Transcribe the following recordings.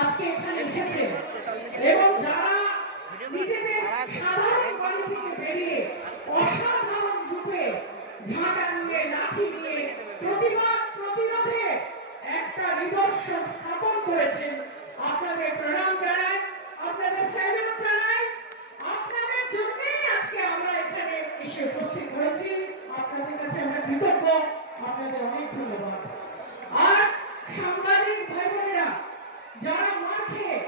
আজকে এখানে এসেছে। এবং যারা নিজেদের সাধারণ বাড়ি থেকে বেরিয়ে অসাধারণ রূপে ঝাঁটা নিয়ে, লাঠি নিয়ে প্রতিবাদ, প্রতিরোধে একটা নিদর্শন স্থাপন করেছেন আপনাদের প্রণাম জানাই, আপনাদের স্যালুট জানাই। আপনাদের জন্যই আজকে আমরা এখানে এসে উপস্থিত হয়েছি। আপনাদের কাছে আমরা কৃতজ্ঞ। আপনাদের অনেক ধন্যবাদ। আর সাংবাদিক ভাই বোনেরা যারা খেয়ে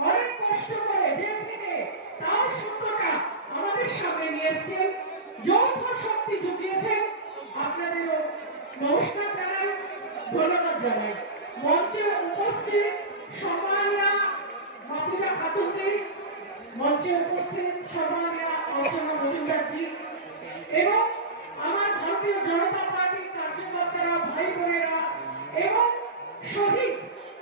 অনেক কষ্ট করে জেল থেকে তাও সত্যটা আমাদের সামনে নিয়ে এসছেন যৌথ শক্তি জুগিয়েছেন আপনাদেরও নমস্কার জানাই, ধন্যবাদ জানাই। মঞ্চে উপস্থিত সম্মানীয় মাতৃকা খাতুনদের মঞ্চে উপস্থিত সম্মানীয় অর্চনা মজুমদারজি এবং আমার ভারতীয় জনতা পার্টির কার্যকর্তারা, ভাই বোনেরা এবং শহীদ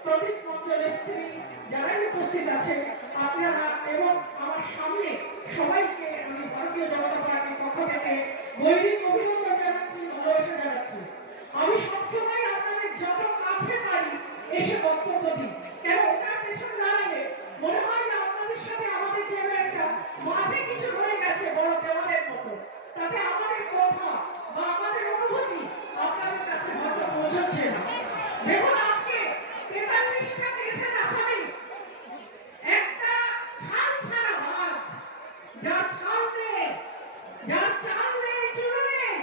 প্রদীপ মন্ডলের স্ত্রী যারাই উপস্থিত আছেন, আপনারা এবং আমার সামনে সবাইকে আমি ভারতীয় জনতা পার্টির পক্ষ থেকে বৈদিক অভিনন্দন জানাচ্ছি, ভালোবাসা জানাচ্ছি। আমি সবসময় আপনাদের যত কাছে পারি এসে বক্তব্য দিই। কেন ওটার পেছনে দাঁড়ালে মনে হয় না আপনাদের সাথে আমাদের যে একটা মাঝে কিছু হয়ে গেছে বড় দেওয়ালের মতো তাতে আমাদের কথা বা আমাদের অনুভূতি আপনাদের কাছে হয়তো পৌঁছচ্ছে না দেখুন আজকে তেতাল্লিশটা কেসের আসামি একটা ছাল ছাড়া ভাগ যার ছাল নেই যার চাল নেই চুল নেই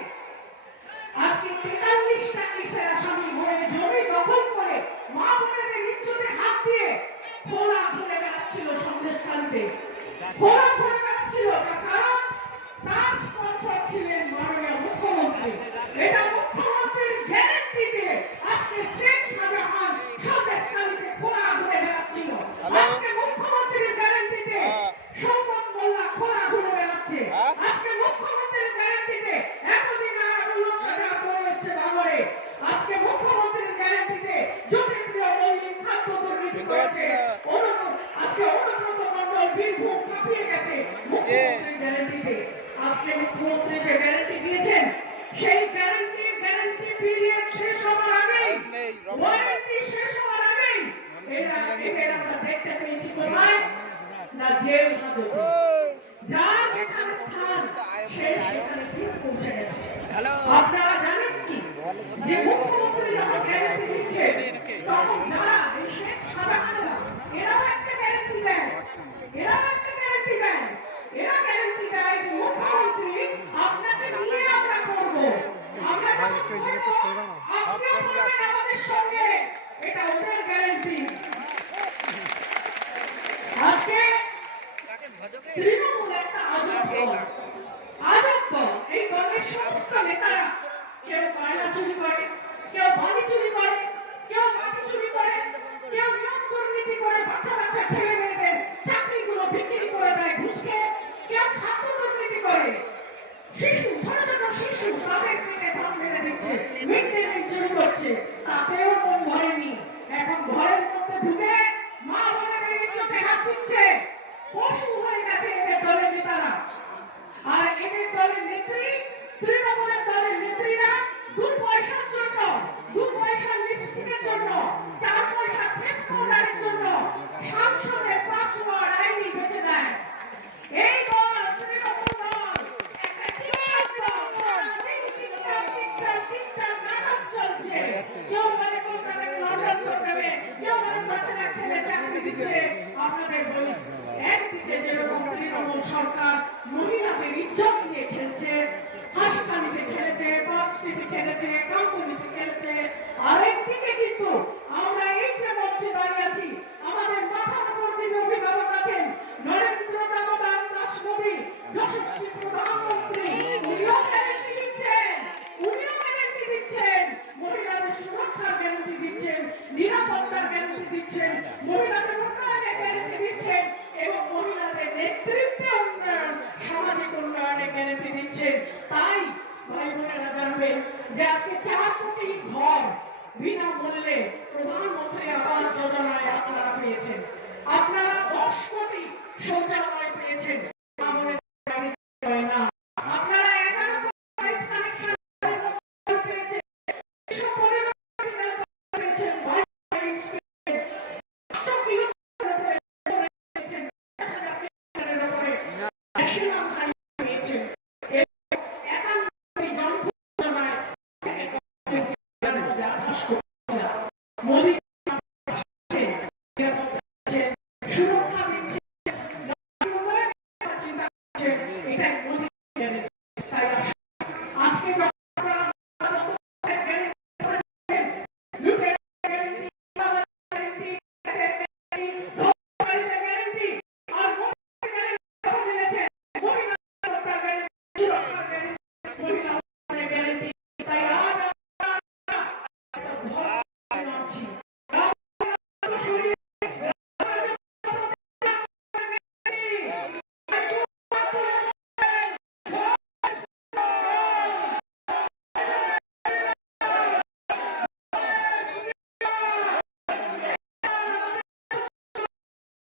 আজকে তেতাল্লিশটা কেসের আসামি হয়ে জমি দখল করে মা বোনেদের ইজ্জতে হাত দিয়ে খোলা ভরে বেড়াচ্ছিল সন্দেশকালীতে খোলা তার কারণ তার স্পন্সর ছিলেন মাননীয় মুখ্যমন্ত্রী এটা মুখ্যমন্ত্রীর গ্যারেন্টিতে আজকে শেখ শাহজাহান সন্দেশকালীতে খোলা ঘুরে বেড়াচ্ছিল আজকে মুখ্যমন্ত্রীর গ্যারেন্টিতে শৌকত মোল্লা খোলা ঘুরে বেড়াচ্ছে আজকে মুখ্যমন্ত্রীর গ্যারেন্টিতে এতদিন আগুন হাজার করে এসছে ভাঙরে আজকে মুখ্যমন্ত্রীর গ্যারেন্টিতে জ্যোতিপ্রিয় মল্লিক খাদ্য দুর্নীতি আজকে অনুব্রত মন্ডল বীরভূম কাঁপিয়ে গেছে মুখ্যমন্ত্রীর গ্যারেন্টিতে। আজকে মুখ্যমন্ত্রী যে গ্যারেন্টি দিয়েছেন সেই গ্যারেন্টি গ্যারেন্টি পিরিয়ড শেষ হওয়ার আগেই ওয়ারেন্টি শেষ হওয়ার আগেই এরা এদের আমরা দেখতে পেয়েছি কোথায়? না জেল হাজতে। যার যেখানে স্থান সে সেখানে ঠিক পৌঁছে গেছে। আপনারা জানেন কি যে মুখ্যমন্ত্রী যখন গ্যারেন্টি দিচ্ছে তখন যারা এই শেখ শাহজাহানেরা এরাও একটা গ্যারেন্টি দেয় এরাও একটা গ্যারেন্টি দেয় এরা গ্যারেন্টি দেয় যে মুখ্যমন্ত্রী আপনাকে নিয়ে আমরা করব। আমরা যখন করব আপনিও করবেন আমাদের সঙ্গে। এটা ওদের গ্যারেন্টি আজকে তৃণমূল একটা আজব দল আজব দল এই দলের সমস্ত নেতারা কেউ কয়লা চুরি করে কেউ বালি চুরি করে কেউ মাটি চুরি করে কেউ নিয়োগ দুর্নীতি করে বাচ্চা বাচ্চা ছেলে মেয়েদের চাকরিগুলো বিক্রি করে দেয় ঘুষকে কেউ খাদ্য দুর্নীতি করে শিশু ছোট শিশু পেটে দিচ্ছে। মিড ডে মিল চুরি করছে। তাতেও মন এখন ঘরের মধ্যে ঢুকে মা বোনেদের ইজ্জতে হয়ে গেছে এদের দলের নেতারা। আর এদের দলের নেত্রী দিচ্ছে। আপনাদের খেলছে খেলেছে টিভি খেলেছে কোম্পানিতে খেলেছে, আরেকদিকে কিন্তু আমরা এই যে মঞ্চে দাঁড়িয়ে আছি, আমাদের মাথার উপর অভিভাবক আছেন, নরেন্দ্র দামোদর দাস মোদী যশস্বী বিনামূল্যে প্রধানমন্ত্রী আবাস যোজনায় আপনারা পেয়েছেন। আপনারা দশ কোটি শৌচালয় পেয়েছেন।